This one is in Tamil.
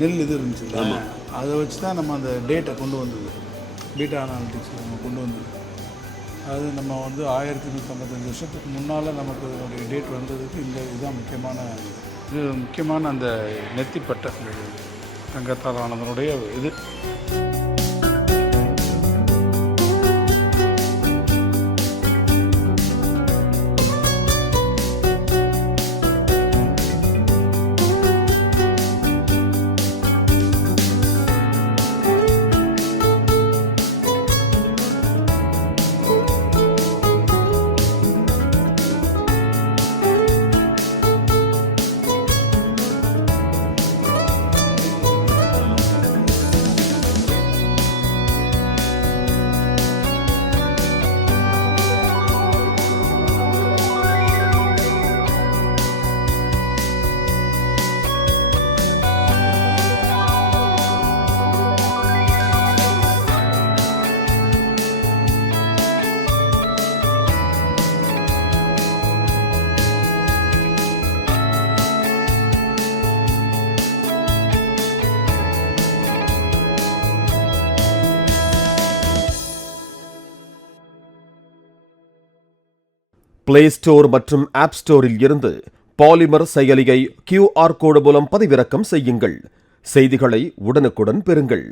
நெல் இது இருந்துச்சுல்ல, அதை வச்சு தான் நம்ம அந்த டேட்டை கொண்டு வந்தது, பீட்டா அனாலிட்டிக்ஸ் நம்ம கொண்டு வந்தது. அது நம்ம வந்து 1155 வருஷத்துக்கு முன்னால் நமக்கு அதனுடைய டேட் வந்ததுக்கு இதுதான் முக்கியமான அந்த நெத்திப்பட்டை தங்கத்தால் ஆனதனுடைய இது. பிளே ஸ்டோர் மற்றும் ஆப் ஸ்டோரில் இருந்து பாலிமர் செயலியை QR கோடு மூலம் பதிவிறக்கம் செய்யுங்கள். செய்திகளை உடனுக்குடன் பெறுங்கள்.